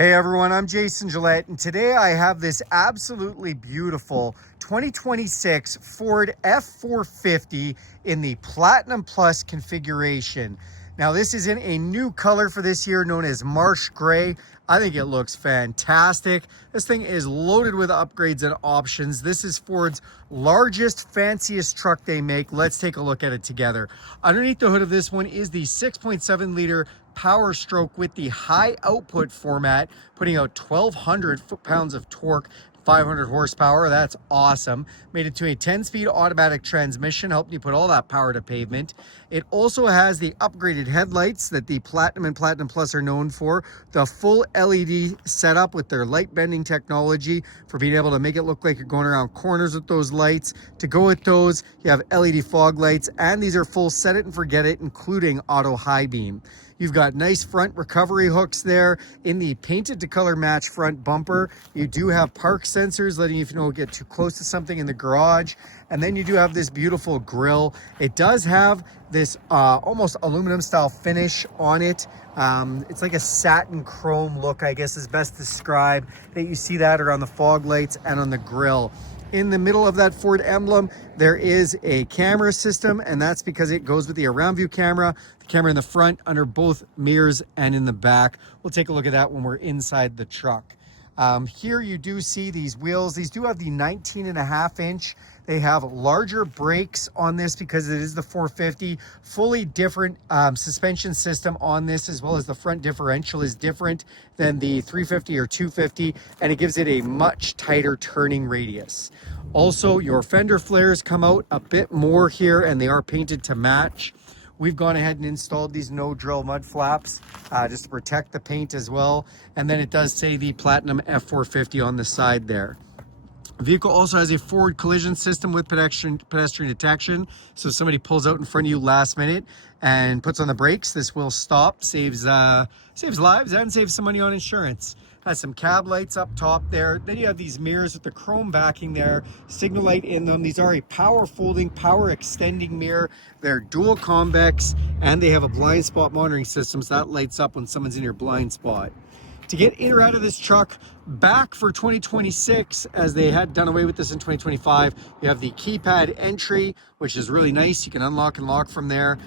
Hey everyone, I'm Jason Gillette, and today I have this absolutely beautiful 2026 Ford F-450 in the Platinum Plus configuration. Now this is in a new color for this year known as Marsh Gray. I think it looks fantastic. This thing is loaded with upgrades and options. This is Ford's largest, fanciest truck they make. Let's take a look at it together. Underneath the hood of this one is the 6.7 liter Power Stroke with the high output format, putting out 1,200 foot-pounds of torque, 500 horsepower. That's awesome. Made it to a 10-speed automatic transmission, helping you put all that power to pavement. It also has the upgraded headlights that the Platinum and Platinum Plus are known for. The full LED setup with their light bending technology for being able to make it look like you're going around corners with those lights. To go with those, you have LED fog lights, and these are full set it and forget it, including auto high beam. You've got nice front recovery hooks there. In the painted to color match front bumper, you do have park sensors letting you know get too close to something in the garage. And then you do have this beautiful grille. It does have this almost aluminum style finish on it. It's like a satin chrome look, I guess is best described. That you see that around the fog lights and on the grille. In the middle of that Ford emblem, there is a camera system, and that's because it goes with the around view camera, the camera in the front, under both mirrors, and in the back. We'll take a look at that when we're inside the truck. Here you do see these wheels. These do have the 19.5 inch. They have larger brakes on this because it is the 450. Fully different suspension system on this, as well as the front differential is different than the 350 or 250, and it gives it a much tighter turning radius. Also, your fender flares come out a bit more here, and they are painted to match. We've gone ahead and installed these no drill mud flaps just to protect the paint as well. And then it does say the Platinum F-450 on the side there. The vehicle also has a forward collision system with pedestrian detection. So if somebody pulls out in front of you last minute and puts on the brakes, this will stop, saves lives and saves some money on insurance. Has some cab lights up top there. Then you have these mirrors with the chrome backing there, signal light in them. These are a power folding, power extending mirror. They're dual convex, and they have a blind spot monitoring system, so that lights up when someone's in your blind spot. To get in or out of this truck back for 2026, as they had done away with this in 2025, you have the keypad entry, which is really nice. You can unlock and lock from there.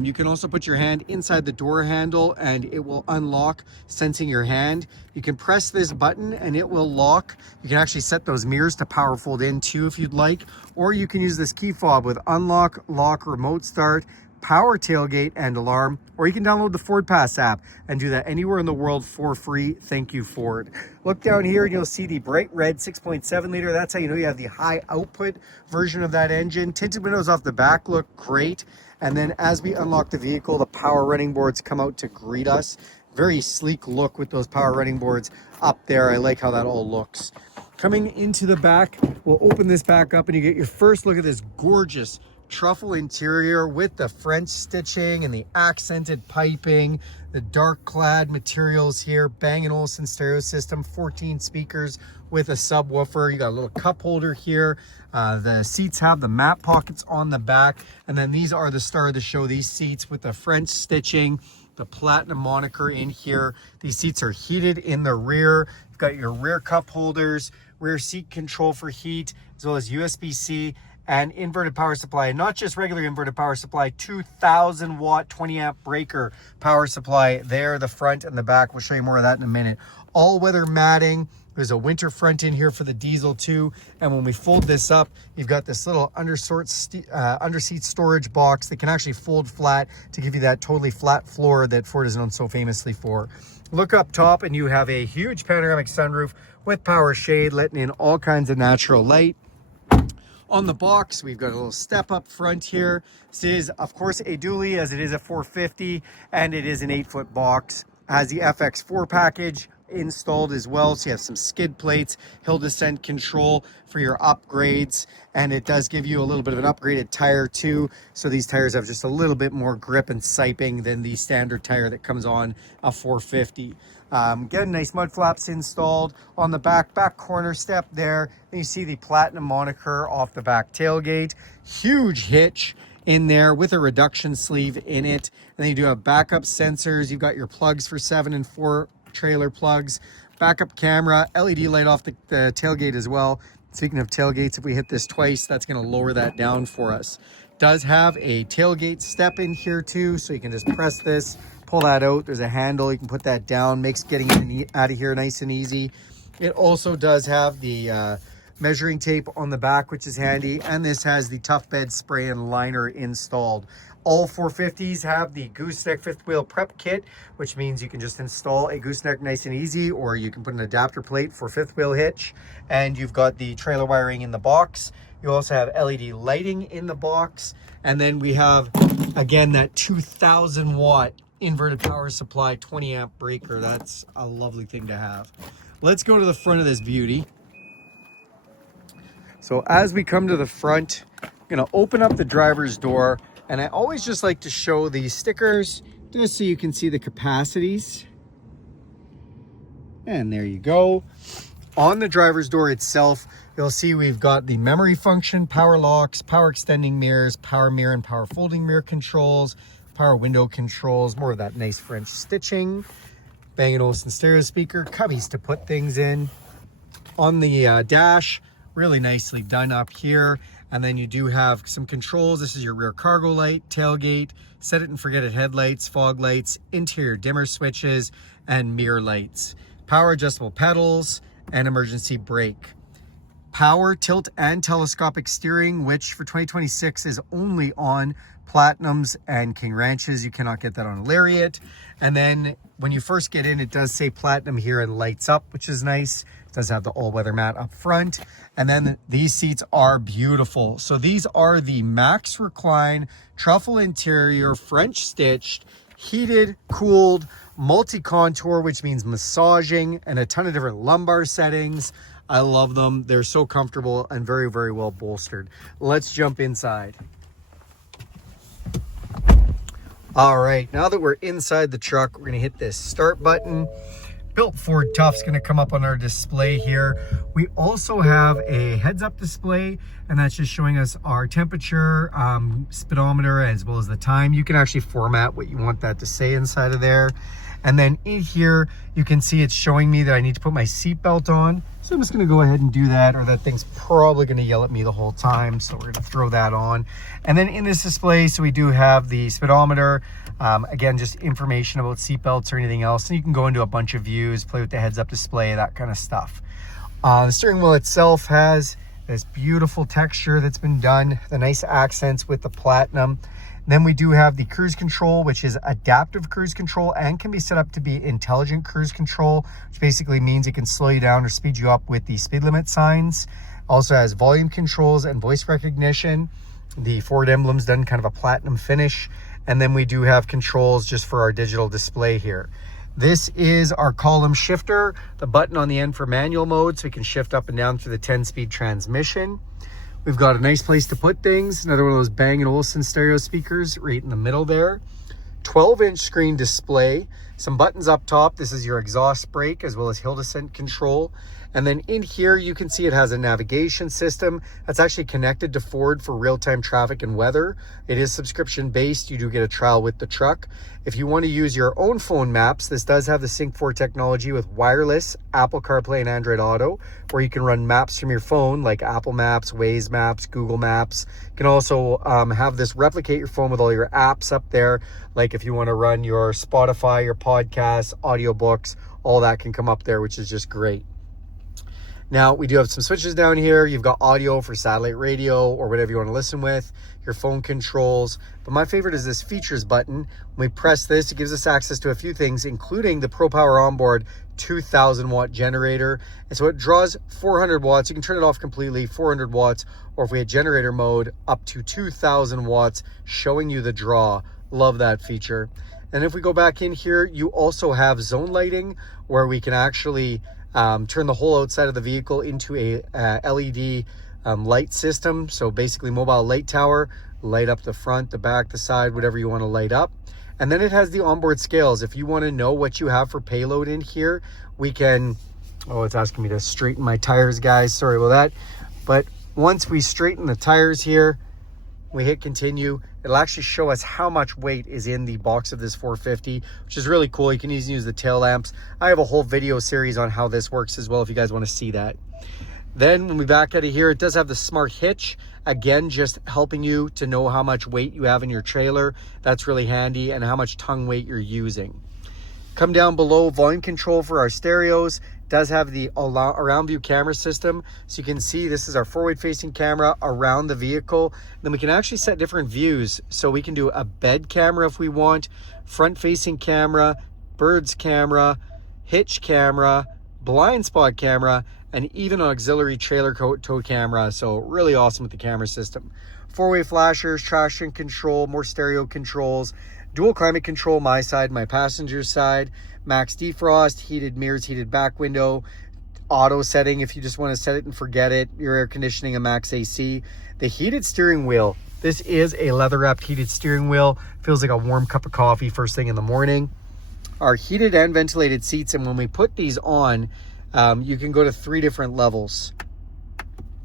You can also put your hand inside the door handle and it will unlock, sensing your hand. You can press this button and it will lock. You can actually set those mirrors to power fold in too if you'd like, or you can use this key fob with unlock, lock, remote start, power tailgate and alarm, or you can download the FordPass app and do that anywhere in the world for free. Thank you, Ford. Look down here and you'll see the bright red 6.7 liter. That's how you know you have the high output version of that engine. Tinted windows off the back look great. And then as we unlock the vehicle, the power running boards come out to greet us. Very sleek look with those power running boards up there. I like how that all looks. Coming into the back, we'll open this back up and you get your first look at this gorgeous truffle interior with the French stitching and the accented piping, the dark clad materials here, Bang & Olufsen stereo system, 14 speakers with a subwoofer. You got a little cup holder here. The seats have the map pockets on the back, and then these are the star of the show, these seats with the French stitching, the Platinum moniker in here. These seats are heated in the rear. You've got your rear cup holders, rear seat control for heat, as well as USB-C and inverted power supply, and not just regular inverted power supply, 2,000 watt 20 amp breaker power supply there, the front and the back. We'll show you more of that in a minute. All weather matting. There's a winter front in here for the diesel too. And when we fold this up, you've got this little underseat storage box that can actually fold flat to give you that totally flat floor that Ford is known so famously for. Look up top and you have a huge panoramic sunroof with power shade, letting in all kinds of natural light. On the box, we've got a little step up front here. This is, of course, a dually, as it is a 450, and it is an 8-foot box. Has the FX4 package installed as well, so you have some skid plates, hill descent control for your upgrades, and it does give you a little bit of an upgraded tire too. So these tires have just a little bit more grip and siping than the standard tire that comes on a 450. Getting nice mud flaps installed on the back corner step there. And you see the Platinum moniker off the back tailgate. Huge hitch in there with a reduction sleeve in it. And then you do have backup sensors. You've got your plugs for 7 and 4 trailer plugs, backup camera, LED light off the tailgate as well. Speaking of tailgates, if we hit this twice, that's going to lower that down for us. Does have a tailgate step in here too, so you can just press this, pull that out. There's a handle, you can put that down, makes getting in out of here nice and easy. It also does have the measuring tape on the back, which is handy, and this has the tough bed spray and liner installed. All 450s have the gooseneck fifth wheel prep kit, which means you can just install a gooseneck nice and easy, or you can put an adapter plate for fifth wheel hitch, and you've got the trailer wiring in the box. You also have LED lighting in the box, and then we have, again, that 2,000 watt inverted power supply, 20 amp breaker. That's a lovely thing to have. Let's go to the front of this beauty. So as we come to the front, I'm gonna open up the driver's door, and I always just like to show these stickers just so you can see the capacities. And there you go. On the driver's door itself, you'll see we've got the memory function, power locks, power extending mirrors, power mirror and power folding mirror controls, power window controls, more of that nice French stitching, Bang & Olufsen stereo speaker, cubbies to put things in. On the dash, really nicely done up here. And then you do have some controls. This is your rear cargo light, tailgate, set it and forget it headlights, fog lights, interior dimmer switches, and mirror lights. Power adjustable pedals and emergency brake. Power tilt and telescopic steering, which for 2026 is only on Platinums and King Ranches. You cannot get that on a Lariat. And then when you first get in, it does say Platinum here and lights up, which is nice. It does have the all-weather mat up front. And then these seats are beautiful. So these are the Max Recline, Truffle interior, French stitched, heated, cooled, multi-contour, which means massaging, and a ton of different lumbar settings. I love them. They're so comfortable and very, very well bolstered. Let's jump inside. All right, now that we're inside the truck, we're gonna hit this start button. Built Ford Tough's gonna come up on our display here. We also have a heads-up display, and that's just showing us our temperature, speedometer, as well as the time. You can actually format what you want that to say inside of there. And then in here, you can see it's showing me that I need to put my seatbelt on. So I'm just gonna go ahead and do that, or that thing's probably gonna yell at me the whole time. So we're gonna throw that on. And then in this display, so we do have the speedometer, again, just information about seatbelts or anything else. And you can go into a bunch of views, play with the heads up display, that kind of stuff. The steering wheel itself has this beautiful texture that's been done, the nice accents with the platinum. Then we do have the cruise control, which is adaptive cruise control and can be set up to be intelligent cruise control, which basically means it can slow you down or speed you up with the speed limit signs. Also has volume controls and voice recognition. The Ford emblem's done kind of a platinum finish. And then we do have controls just for our digital display here. This is our column shifter, the button on the end for manual mode, so we can shift up and down through the 10-speed transmission. We've got a nice place to put things. Another one of those Bang & Olufsen stereo speakers right in the middle there. 12-inch screen display. Some buttons up top. This is your exhaust brake as well as hill descent control. And then in here, you can see it has a navigation system that's actually connected to Ford for real-time traffic and weather. It is subscription-based. You do get a trial with the truck. If you want to use your own phone maps, this does have the Sync 4 technology with wireless Apple CarPlay and Android Auto, where you can run maps from your phone like Apple Maps, Waze Maps, Google Maps. You can also have this replicate your phone with all your apps up there, like if you want to run your Spotify, your podcasts, audiobooks, all that can come up there, which is just great. Now, we do have some switches down here. You've got audio for satellite radio or whatever you want to listen with, your phone controls. But my favorite is this features button. When we press this, it gives us access to a few things, including the Power Onboard 2,000 watt generator. And so it draws 400 watts. You can turn it off completely, 400 watts, or if we had generator mode, up to 2,000 watts, showing you the draw. Love that feature. And if we go back in here, you also have zone lighting, where we can actually turn the whole outside of the vehicle into a LED light system. So basically mobile light tower, light up the front, the back, the side, whatever you want to light up. And then it has the onboard scales. If you want to know what you have for payload in here, we can, oh, it's asking me to straighten my tires, guys. Sorry about that. But once we straighten the tires here, we hit continue, it'll actually show us how much weight is in the box of this 450, which is really cool. You can easily use the tail lamps. I have a whole video series on how this works as well if you guys want to see that. Then when we back out of here, it does have the smart hitch. Again, just helping you to know how much weight you have in your trailer. That's really handy, and how much tongue weight you're using. Come down below, volume control for our stereos. Does have the around view camera system. So you can see this is our forward facing camera around the vehicle. Then we can actually set different views. So we can do a bed camera if we want, front facing camera, birds camera, hitch camera, blind spot camera, and even an auxiliary trailer tow camera. So really awesome with the camera system. Four-way flashers, traction control, more stereo controls, dual climate control, my side, my passenger side, max defrost, heated mirrors, heated back window, auto setting if you just want to set it and forget it, your air conditioning and max AC. The heated steering wheel. This is a leather-wrapped heated steering wheel. Feels like a warm cup of coffee first thing in the morning. Our heated and ventilated seats, and when we put these on, you can go to 3 different levels,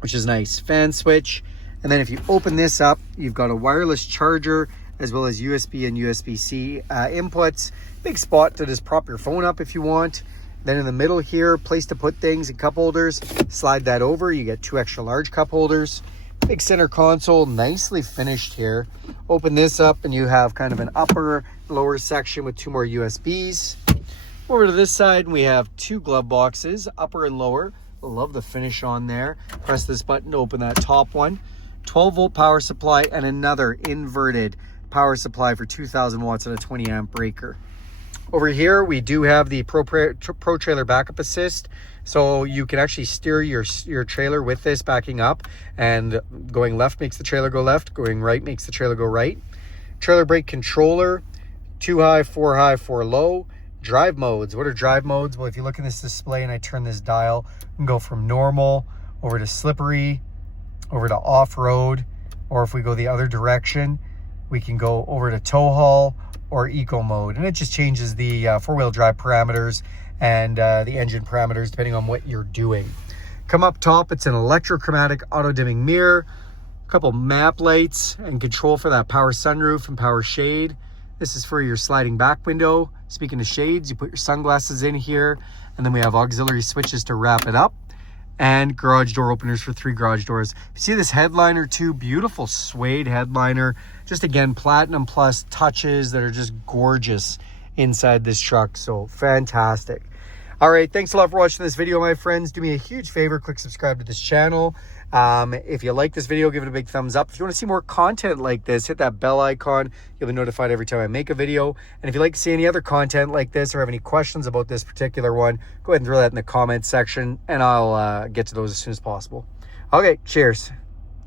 which is nice. Fan switch, and then if you open this up, you've got a wireless charger as well as USB and USB-C inputs. Big spot to just prop your phone up if you want. Then in the middle here, place to put things and cup holders. Slide that over, you get 2 extra large cup holders. Big center console, nicely finished here. Open this up and you have kind of an upper, lower section with 2 more USBs. Over to this side, we have 2 glove boxes, upper and lower. Love the finish on there. Press this button to open that top one. 12-volt power supply and another inverted power supply for 2,000 watts and a 20 amp breaker. Over here, we do have the Pro Trailer Backup Assist. So you can actually steer your trailer with this backing up, and going left makes the trailer go left, going right makes the trailer go right. Trailer brake controller, 2 high, 4 high, 4 low. Drive modes. What are drive modes? Well, if you look in this display and I turn this dial, we can go from normal over to slippery, over to off-road, or if we go the other direction, we can go over to tow haul or eco mode, and it just changes the 4-wheel drive parameters and the engine parameters depending on what you're doing. Come up top, it's an electrochromatic auto dimming mirror, a couple map lights, and control for that power sunroof and power shade. This is for your sliding back window. Speaking of shades, you put your sunglasses in here, and then we have auxiliary switches to wrap it up, and garage door openers for 3 garage doors. You see this headliner too, beautiful suede headliner. Just again, Platinum Plus touches that are just gorgeous inside this truck, so fantastic. All right, thanks a lot for watching this video, my friends. Do me a huge favor, click subscribe to this channel. If you like this video, give it a big thumbs up. If you want to see more content like this, hit that bell icon. You'll be notified every time I make a video. And if you'd like to see any other content like this or have any questions about this particular one, go ahead and throw that in the comments section, and I'll get to those as soon as possible. Okay, cheers.